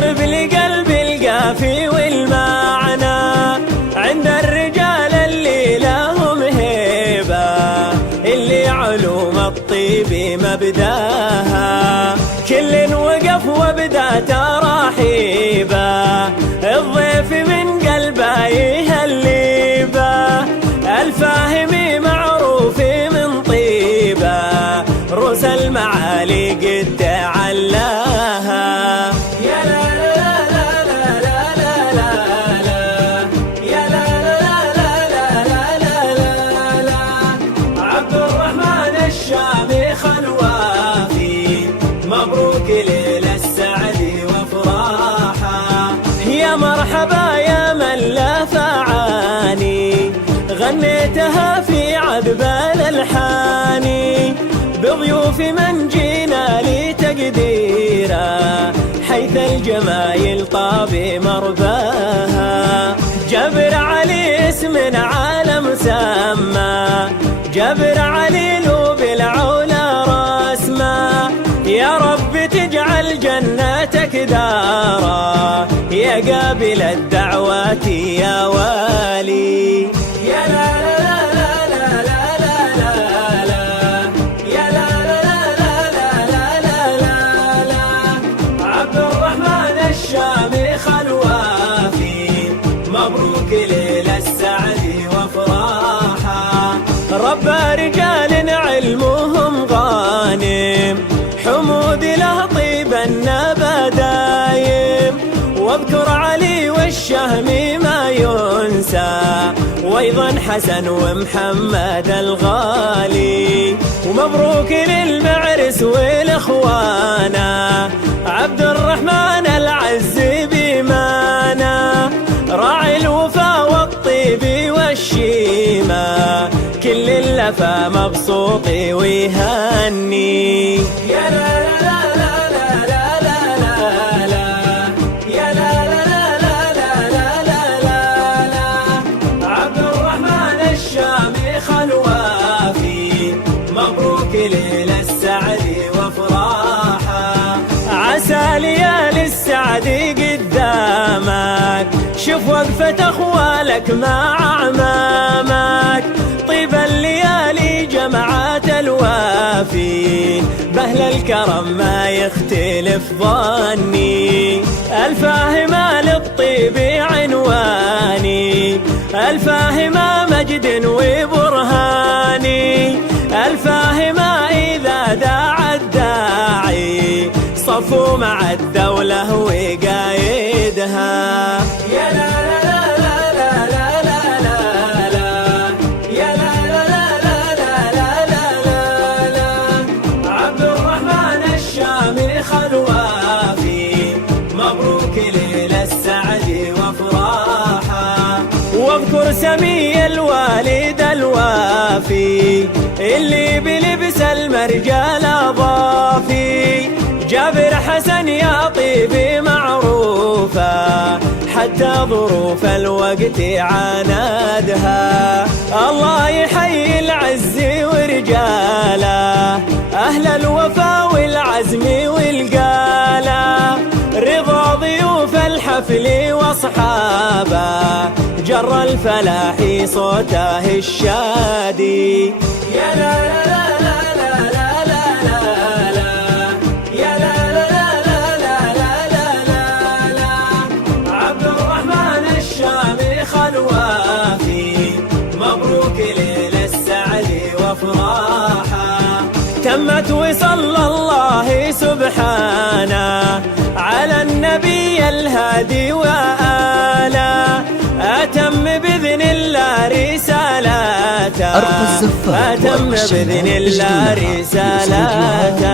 يطرب لقلب القافي والمعنى عند الرجال اللي لهم هيبة، اللي علوم الطيب مبداها كل وقف وبدا ترحيبه، الضيف من قلبه يهليبه، الفاهم معروف من طيبه، روس المعالي قد تعلاها. يا لا لا لا لا لا لا لا، يا لا لا لا لا لا لا، عبد الرحمن الشامخ الوافي مبروك ليل السعد وافراحه، يا مرحبا يا من لا فعاني غنيتها في عذب الالحان، بضيوف من جينا لتقديره حيث الجمايل طاب مرباها، جبر علي اسم عالم سما، جبر علي له بالعلا رسمه، يا رب تجعل جنتك دارا يا قابل الدعوات يا والي. يا لا لا لا لا لا لا لا، يا لا لا لا لا لا لا لا، عبد الرحمن الشامخ الوافي مبروك ليل السعد وافراحه، ربى رجال علمهم غانم حمود له طيب النبا دايم، واذكر علي والشهم ما ينسى، وايضا حسن ومحمد الغالي، ومبروك للمعرس والاخوانا عبد الرحمن العز بيمانا، راعي الوفا والطيب والشيمه، كل اللفا مبسوط ويهني. يا لا لا لا لا لا لا لا، يا لا لا لا لا لا لا لا، عبد الرحمن الشامخ الوافي مبروك ليل السعد وافراحه، عسى ليالي السعد قدامك، شوف وقفة اخوالك مع اعمامك، طيب الليالي جمعات الوافي، بهل الكرم ما يختلف ظني، الفاهم للطيب عنواني، الفاهم مجد وبرهاني، الفاهم إذا دعا الداعي صفوا مع الدولة وقايدها. يا لا لا لا لا لا لا لا، يا لا لا لا لا لا لا، عبد الرحمن الشامخ الوافي مبروك ليل السعد وافراحه، واذكر سمي الوالد الوافي اللي بلبس المرجال ضافي، جابر حسن يا طيب معروفه حتى ظروف الوقت عاندها، الله يحيي العز ورجاله أهل الوفا والعزم والقاله، رضا ضيوف الحفل واصحابه جر الفلاح صوته الشادي. يا لا لا لا لا لا لا، يا لا لا لا لا لا لا، عبد الرحمن الشامخ الوافي مبروك ليل السعد وافراحه، تمت وصلى الله سبحانه على النبي الهادي وآله، أتم بإذن الله رسالته، أتم بإذن الله رسالته.